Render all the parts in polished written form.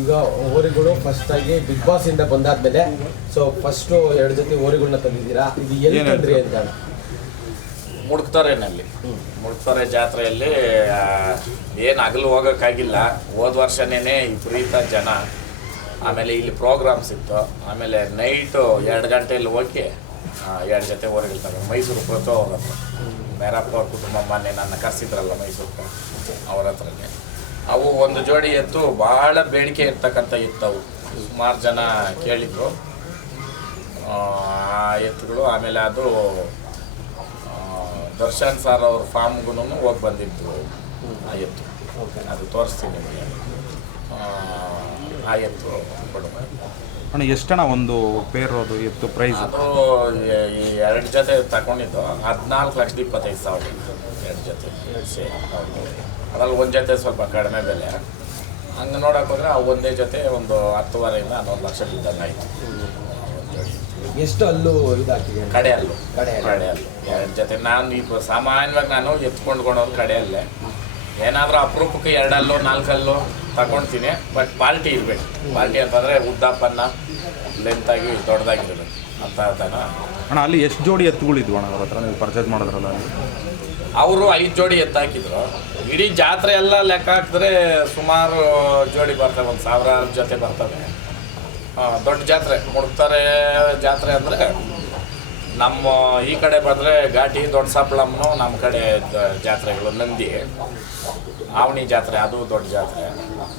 ಈಗ ಓರಿಗಳು ಫಸ್ಟ್ ಆಗಿ big boss ಇಂದ ಬಂದಾದ್ಮೇಲೆ ಸೊ ಫಸ್ಟ್ 2 ಜೊತೆ ಓರಿಗಳನ್ನ ತಂದಿದ್ದೀರಾ, ಇದು ಎಲ್ಲಿ ತಂದ್ರಿ ಅಂತ? ಮುಡ್ತಾರೆ ಜಾತ್ರೆಯಲ್ಲಿ ಏನು ಹಗಲು ಹೋಗೋಕ್ಕಾಗಿಲ್ಲ. ಹೋದ ವರ್ಷನೇ ವಿಪರೀತ ಜನ. ಆಮೇಲೆ ಇಲ್ಲಿ ಪ್ರೋಗ್ರಾಮ್ಸ್ ಇತ್ತು. ಆಮೇಲೆ ನೈಟು 2 ಗಂಟೆಯಲ್ಲಿ ಹೋಗಿ 2 ಜೊತೆ ಓರಿಗಳು ತಗೊಂಡು ಮೈಸೂರು ಕೊಟ್ಟು ಅವ್ರ ಹತ್ರ ಮೇರಪ್ಪ ಅವ್ರ ಕುಟುಂಬ ಮೊನ್ನೆ ನನ್ನ ಕರೆಸಿದ್ರಲ್ಲ ಮೈಸೂರಿಗೆ, ಅವ್ರ ಹತ್ರನೇ ಅವು ಒಂದು ಜೋಡಿ ಎತ್ತು ಭಾಳ ಬೇಡಿಕೆ ಇರ್ತಕ್ಕಂಥ ಎತ್ತವು. ಸುಮಾರು ಜನ ಕೇಳಿದ್ರು ಆ ಎತ್ತುಗಳು. ಆಮೇಲೆ ಅದು ದರ್ಶನ್ ಸರ್ ಅವ್ರ ಫಾರ್ಮ್ಗೂ ಹೋಗಿ ಬಂದಿದ್ದು ಆ ಎತ್ತು. ಅದು ತೋರಿಸ್ತೀನಿ ನಿಮಗೆ. ಆ ಎತ್ತು ಕೊಡುವ ಅಣ್ಣ ಎಷ್ಟಣ್ಣ ಒಂದು ಪೇರ್ ಅದು ಎತ್ತು ಪ್ರೈಸ್? ಅದು ಈ 2 ಜೊತೆ ತಗೊಂಡಿದ್ದು 14,25,000 2 ಜೊತೆ ಸೇರಿ. ಅದ್ರಲ್ಲಿ ಒಂದು ಜೊತೆ ಸ್ವಲ್ಪ ಕಡಿಮೆ ಬೆಲೆ. ಹಂಗೆ ನೋಡೋಕೆ ಹೋದರೆ ಆ ಒಂದೇ ಜೊತೆ ಒಂದು 10,500,000 11 ಲಕ್ಷ ಬಿದ್ದಂಗೆ ಆಯಿತು. ಎಷ್ಟು ಅಲ್ಲೂ ಇದಾಕಿದೆ? ಕಡೆ ಅಲ್ಲು 2 ಜೊತೆ. ನಾನು ಈಗ ಸಾಮಾನ್ಯವಾಗಿ ನಾನು ಎತ್ಕೊಂಡ್ಕೊಳೋದು ಕಡೆಯಲ್ಲೇ. ಏನಾದರೂ ಅಪರೂಪಕ್ಕೆ 2 ಅಲ್ಲೋ 4 ಅಲ್ಲೋ ತಗೊಳ್ತೀನಿ. ಬಟ್ ಕ್ವಾಲಿಟಿ ಇರಬೇಕು. ಕ್ವಾಲಿಟಿ ಅಂತಂದರೆ ಉದ್ದಪ್ಪನ್ನ ಲೆಂತಾಗಿ ದೊಡ್ಡದಾಗಿರ್ಬೇಕು ಅಂತ ಹೇಳ್ತಾನೆ. ಅಣ್ಣ ಅಲ್ಲಿ ಎಷ್ಟು ಜೋಡಿ ಎತ್ತುಗಳಿದ್ವು ಅಣ್ಣ ಅವ್ರ ಹತ್ರ ನೀವು ಪರ್ಚೇಸ್ ಮಾಡಿದ್ರಲ್ಲ? ಅವರು 5 ಜೋಡಿ ಎತ್ತಾಕಿದ್ರು. ಇಡೀ ಜಾತ್ರೆ ಎಲ್ಲ ಲೆಕ್ಕ ಹಾಕಿದ್ರೆ ಸುಮಾರು ಜೋಡಿ ಬರ್ತವೆ, 1,000 ಜೊತೆ ಬರ್ತವೆ. ದೊಡ್ಡ ಜಾತ್ರೆ ಮುಡ್ತಾರೆ ಜಾತ್ರೆ ಅಂದರೆ ನಮ್ಮ ಈ ಕಡೆ ಬಂದರೆ ಘಾಟಿ ದೊಡ್ಡ ಸಪ್ಳಮ್ಮನು, ನಮ್ಮ ಕಡೆ ಜಾತ್ರೆಗಳು ನಂದಿ ಆವಣಿ ಜಾತ್ರೆ, ಅದು ದೊಡ್ಡ ಜಾತ್ರೆ.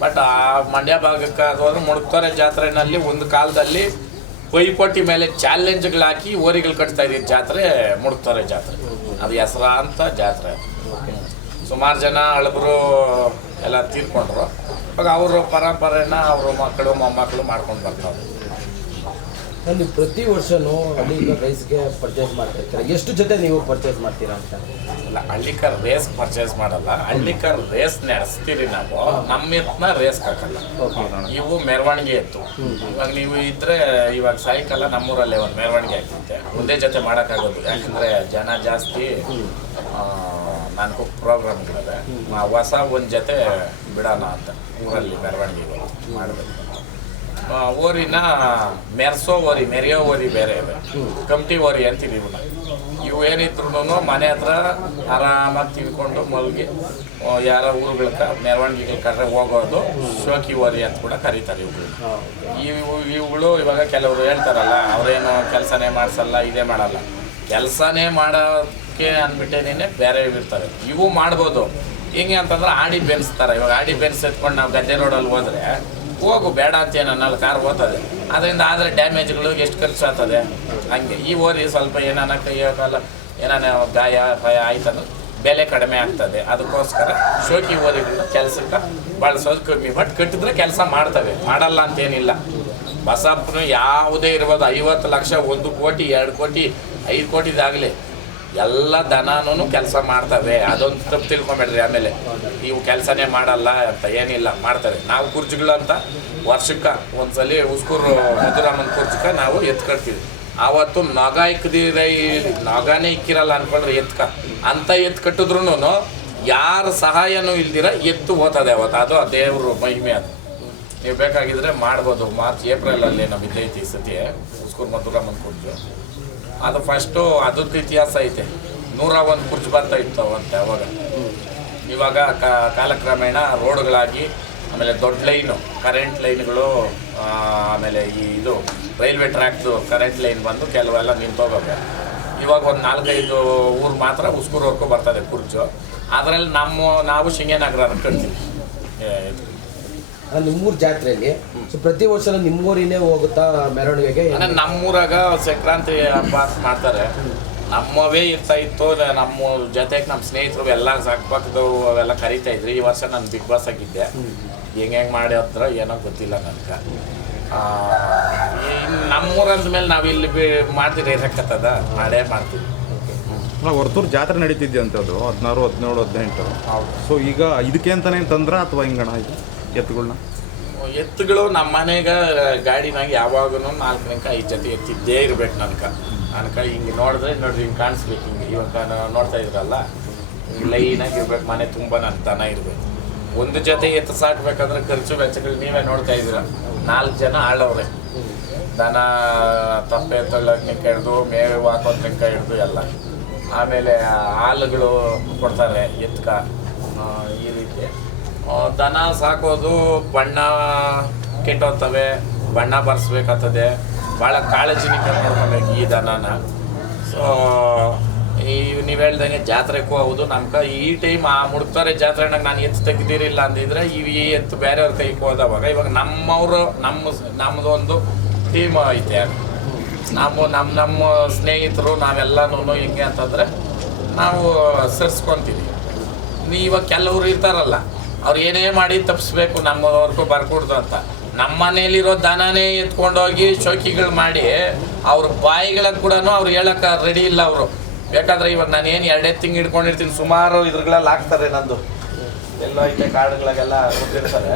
ಬಟ್ ಆ ಮಂಡ್ಯ ಭಾಗಕ್ಕೆ ಹೋದ್ರೆ ಮುಡ್ತಾರೆ ಜಾತ್ರೆಯಲ್ಲಿ ಒಂದು ಕಾಲದಲ್ಲಿ ಪೈಪೋಟಿ ಮೇಲೆ ಚಾಲೆಂಜ್ಗಳು ಹಾಕಿ ಓರಿಗಳು ಕಟ್ತಾ ಇದ್ದಿದ್ದು ಜಾತ್ರೆ ಮುಡ್ತಾರೆ ಜಾತ್ರೆ. ಅದು ಹೆಸರಾಂತ ಜಾತ್ರೆ. ಸುಮಾರು ಜನ ಹಳಬರು ಎಲ್ಲ ತೀರ್ಕೊಂಡ್ರು. ಇವಾಗ ಅವರು ಪರಂಪರೆನ ಅವರು ಮಕ್ಕಳು ಮೊಮ್ಮಕ್ಕಳು ಮಾಡ್ಕೊಂಡು ಬರ್ತಾರೆ. ನೀವು ಪ್ರತಿ ವರ್ಷನೂ ಹಳ್ಳಿಕರ್ ರೈಸ್ಗೆ ಪರ್ಚೇಸ್ ಮಾಡ್ತಿರ್ತೀರ, ಎಷ್ಟು ಜೊತೆ ನೀವು ಪರ್ಚೇಸ್ ಮಾಡ್ತೀರಾ ಅಂತ? ಇಲ್ಲ, ಹಳ್ಳಿಕರ್ ರೇಸ್ ಪರ್ಚೇಸ್ ಮಾಡಲ್ಲ. ಹಳ್ಳಿಕರ್ ರೇಸ್ ನಡೆಸ್ತೀರಿ ನಾವು. ನಮ್ಮ ಎತ್ತನ್ನ ರೇಸ್ ಹಾಕಲ್ಲ. ಇವು ಮೆರವಣಿಗೆ ಎತ್ತು. ಇವಾಗ ನೀವು ಇದ್ರೆ ಇವಾಗ ಸಾಯಂಕಾಲ ನಮ್ಮೂರಲ್ಲೇ ಒಂದು ಮೆರವಣಿಗೆ ಆಗ್ತಿತ್ತೆ. ಒಂದೇ ಜೊತೆ ಮಾಡೋಕ್ಕಾಗೋದು, ಯಾಕಂದರೆ ಜನ ಜಾಸ್ತಿ. ನನಗೂ ಪ್ರೋಗ್ರಾಮ್ಗಳಿದೆ. ಹೊಸ ಒಂದು ಜೊತೆ ಬಿಡೋಣ ಅಂತ ಊರಲ್ಲಿ ಮೆರವಣಿಗೆ ಮಾಡಬೇಕು. ಓರಿನ ಮೆರೆಸೋ ಓರಿ, ಮೆರೆಯೋ ಓರಿ ಬೇರೆ ಇದೆ, ಕಮ್ಟಿ ಓರಿ ಅಂತೀವಿ ಇವನ್ನ. ಇವು ಏನಿದ್ರು ಮನೆ ಹತ್ರ ಆರಾಮಾಗಿ ತಿನ್ಕೊಂಡು ಮಲ್ಗಿ ಯಾರ ಊರುಗಳಕ್ಕೆ ಮೆರವಣಿಗೆಗಳು ಕಟ್ರೆ ಹೋಗೋದು ಶೋಕಿ ಓರಿ ಅಂತ ಕೂಡ ಕರೀತಾರೆ ಇವುಗಳು. ಇವುಗಳು ಇವಾಗ ಕೆಲವರು ಹೇಳ್ತಾರಲ್ಲ, ಅವರೇನು ಕೆಲಸನೇ ಮಾಡಿಸಲ್ಲ, ಇದೇ ಮಾಡಲ್ಲ. ಕೆಲಸನೇ ಮಾಡೋಕ್ಕೆ ಅಂದ್ಬಿಟ್ಟೇನೆ ಬೇರೆ ಇರ್ತಾರೆ. ಇವು ಮಾಡ್ಬೋದು. ಹಿಂಗೆ ಅಂತಂದ್ರೆ ಆಡಿ ಬೆನ್ಸ್ತಾರೆ. ಇವಾಗ ಆಡಿ ಬೆನ್ಸ್ ಎತ್ಕೊಂಡು ನಾವು ಗದ್ದೆ ರೋಡಲ್ಲಿ ಹೋದರೆ ಹೋಗು ಬೇಡ ಅಂತ ಏನಲ್ಲ, ಕಾರ್ ಹೋಗ್ತದೆ. ಅದರಿಂದ ಆದರೆ ಡ್ಯಾಮೇಜ್ಗಳು ಎಷ್ಟು ಖರ್ಚು ಆಗ್ತದೆ. ಹಂಗೆ ಈ ಓರಿ ಸ್ವಲ್ಪ ಏನಾನ ಕೈಯೋಗಲ್ಲ, ಏನಾನ ಗಾಯ ಭಯ ಆಯ್ತಂದ್ರೆ ಬೆಲೆ ಕಡಿಮೆ ಆಗ್ತದೆ. ಅದಕ್ಕೋಸ್ಕರ ಶೋಕಿ ಓರಿಗಳನ್ನ ಕೆಲಸಕ್ಕೆ ಬಳಸೋದು ಕಮ್ಮಿ. ಬಟ್ ಕಟ್ಟಿದ್ರೆ ಕೆಲಸ ಮಾಡ್ತವೆ, ಮಾಡಲ್ಲ ಅಂತೇನಿಲ್ಲ. ಬಸಪ್ಪನು ಯಾವುದೇ ಇರ್ಬೋದು, 50 ಲಕ್ಷ, 1 ಕೋಟಿ, 2 ಕೋಟಿ, 5 ಕೋಟಿದಾಗಲಿ ಎಲ್ಲ ದನನೂ ಕೆಲಸ ಮಾಡ್ತವೆ. ಅದೊಂದು ತಪ್ಪು ತಿಳ್ಕೊಂಬೇಡ್ರಿ. ಆಮೇಲೆ ನೀವು ಕೆಲಸನೇ ಮಾಡಲ್ಲ ಅಂತ ಏನಿಲ್ಲ, ಮಾಡ್ತವೆ. ನಾವು ಕುರ್ಜಿಗಳು ಅಂತ ವರ್ಷಕ್ಕೆ ಒಂದ್ಸಲಿ ಉಸ್ಕೂರು ಮಧುರಾಮನ್ ಕುರ್ಜಕ್ಕೆ ನಾವು ಎತ್ಕೊಳ್ತೀವಿ. ಆವತ್ತು ನಗ ನಗನೇ ಇಕ್ಕಿರಲ್ಲ ಅಂದ್ಕೊಂಡ್ರೆ ಅಂತ ಎತ್ತು ಕಟ್ಟಿದ್ರು ಯಾರ ಸಹಾಯನೂ ಇಲ್ದಿರ ಎತ್ತು ಓದ್ತದೆ ಅವತ್ತು. ಅದು ದೇವ್ರ ಮಹಿಮೆ. ಅದು ನೀವು ಬೇಕಾಗಿದ್ರೆ ಮಾಡ್ಬೋದು. ಮಾರ್ಚ್ ಏಪ್ರಿಲಲ್ಲಿ ನಮ್ಮಿದ್ದೈತಿ ಈ ಸತಿ ಉಸ್ಕೂರು ಮಧುರಾಮನ್ ಕುರ್ಜು. ಅದು ಫಸ್ಟು ಅದಕ್ಕೆ ಇತಿಹಾಸ ಐತೆ. 101 ಕುರ್ಚು ಬರ್ತಾ ಇತ್ತು ಅವಂತೆ ಅವಾಗ. ಇವಾಗ ಕಾಲಕ್ರಮೇಣ ರೋಡ್ಗಳಾಗಿ, ಆಮೇಲೆ ದೊಡ್ಡ ಲೈನು ಕರೆಂಟ್ ಲೈನ್ಗಳು, ಆಮೇಲೆ ಇದು ರೈಲ್ವೆ ಟ್ರ್ಯಾಕ್ದು ಕರೆಂಟ್ ಲೈನ್ ಬಂದು ಕೆಲವೆಲ್ಲ ನಿಂತೋಗೋವೆ. ಇವಾಗ ಒಂದು 4-5 ಊರು ಮಾತ್ರ ಉಸ್ಕೂರ್ವರೆಗೂ ಬರ್ತದೆ ಕುರ್ಚು. ಅದರಲ್ಲಿ ನಾವು ಶಿಂಗೇನಗರ ಅನ್ಕೊಳ್ತೀವಿ. ನಿಮ್ಮೂರು ಜಾತ್ರೆಯಲ್ಲಿ ಸೊ ಪ್ರತಿ ವರ್ಷ ನಿಮ್ಮೂರಿನೇ ಹೋಗುತ್ತಾ ಮೆರವಣಿಗೆಗೆ? ನಮ್ಮೂರಾಗ ಸಂಕ್ರಾಂತಿ ಹಬ್ಬ ಮಾಡ್ತಾರೆ. ನಮ್ಮವೇ ಇರ್ತಾ ಇತ್ತು. ನಮ್ಮ ಜೊತೆಗೆ ನಮ್ಮ ಸ್ನೇಹಿತರು ಎಲ್ಲ ಅಕ್ಕಪಕ್ಕದವು ಅವೆಲ್ಲ ಕರೀತಾ ಇದ್ರಿ. ಈ ವರ್ಷ ನಾನು ಬಿಗ್ ಬಾಸ್ ಆಗಿದ್ದೆ. ಹೆಂಗೆ ಮಾಡಿ ಹತ್ರ ಏನೋ ಗೊತ್ತಿಲ್ಲ ನನಗೆ. ನಮ್ಮೂರಂದ ಮೇಲೆ ನಾವು ಇಲ್ಲಿ ಮಾಡ್ತೀರಿ ಇರಕ್ಕತ್ತದ, ಮಾಡೇ ಮಾಡ್ತೀವಿ. ಹೊರತೂರು ಜಾತ್ರೆ ನಡೀತಿದ್ದೆ ಅಂತದ್ದು 16, 17, 18. ಹೌದು. ಸೊ ಈಗ ಇದಕ್ಕೆ ಅಂತಾನೆ ತಂದ್ರ ಅಥವಾ ಹಿಂಗಣ ಎತ್ತುಗಳನ್ನ? ಎತ್ತುಗಳು ನಮ್ಮ ಮನೆಗೆ ಗಾಡಿನಾಗ ಯಾವಾಗೂ 4-5 ಜೊತೆ ಎತ್ತಿದ್ದೇ ಇರ್ಬೇಕು. ನನಗೆ ಹಿಂಗೆ ನೋಡಿದ್ರೆ ನೋಡ್ರಿ ಹಿಂಗೆ ಕಾಣಿಸ್ಬೇಕು. ಹಿಂಗೆ ಇವಾಗ ನೋಡ್ತಾ ಇದ್ರಲ್ಲ, ಹಿಂಗೆ ಲೈನಾಗಿ ಇರ್ಬೇಕು. ಮನೆ ತುಂಬ ನನ್ನ ದನ ಇರಬೇಕು. ಒಂದು ಜೊತೆ ಎತ್ತು ಸಾಕ್ಬೇಕಾದ್ರೆ ಖರ್ಚು ವೆಚ್ಚಗಳು ನೀವೇ ನೋಡ್ತಾ ಇದ್ದೀರ. 4 ಜನ ಆಳವ್ರೆ, ದನ ತಪ್ಪೆ ತೊಳ್ಳಕ್ಕೆ ಹಿಡ್ದು ಮೇವು ಹಾಕೋದ್ರಿಂದ ಹಿಡ್ದು ಎಲ್ಲ. ಆಮೇಲೆ ಹಾಲುಗಳು ಕೊಡ್ತಾರೆ ಎತ್ಕ. ಈ ರೀತಿ ದನ ಸಾಕೋದು, ಬಣ್ಣ ಕೆಟ್ಟೋಗ್ತವೆ, ಬಣ್ಣ ಬರ್ಸ್ಬೇಕಾಗ್ತದೆ, ಭಾಳ ಕಾಳಜಿನಿಂದ ನೋಡ್ಕೋಬೇಕು ಈ ದನನ. ಸೊ ಈ ನೀವು ಹೇಳ್ದಂಗೆ ಜಾತ್ರೆಗೂ ಹೌದು, ನಮ್ಗೆ ಈ ಟೈಮ್ ಆ ಮುಡ್ತಾರೆ ಜಾತ್ರೆನಾಗ ನಾನು ಎತ್ತು ತೆಗ್ದಿರಿಲ್ಲ ಅಂದಿದ್ರೆ ಈ ಎತ್ತು ಬೇರೆಯವ್ರ ಕೈಗೆ ಹೋದವಾಗ ಇವಾಗ ನಮ್ಮವರು ನಮ್ಮದು ಒಂದು ಟೀಮ್ ಐತೆ. ನಮ್ಮ ಸ್ನೇಹಿತರು ನಾವೆಲ್ಲನೂ ಹೆಂಗೆ ಅಂತಂದರೆ ನಾವು ಸರಿಸ್ಕೊತೀವಿ. ಇವಾಗ ಕೆಲವರು ಇರ್ತಾರಲ್ಲ, ಅವ್ರು ಏನೇ ಮಾಡಿ ತಪ್ಪಿಸ್ಬೇಕು ನಮ್ಮವ್ರಿಗೂ ಬರ್ಕೊಡ್ದು ಅಂತ. ನಮ್ಮ ಮನೇಲಿರೋ ದನನೇ ಎತ್ಕೊಂಡೋಗಿ ಶೋಕಿಗಳು ಮಾಡಿ ಅವ್ರ ಬಾಯಿಗಳಿಗೆ ಕೂಡ ಅವ್ರು ಹೇಳಕ್ಕೆ ರೆಡಿ ಇಲ್ಲ ಅವರು. ಬೇಕಾದ್ರೆ ಇವಾಗ ನಾನು ಏನು 2 ತಿಂಗಳು ಹಿಡ್ಕೊಂಡಿರ್ತೀನಿ, ಸುಮಾರು ಇದ್ರಗಳೆಲ್ಲ ಹಾಕ್ತಾರೆ, ನಂದು ಎಲ್ಲ ಐತೆ ಕಾರ್ಡ್ಗಳಿಗೆಲ್ಲ ಕೊಟ್ಟಿರ್ತಾರೆ.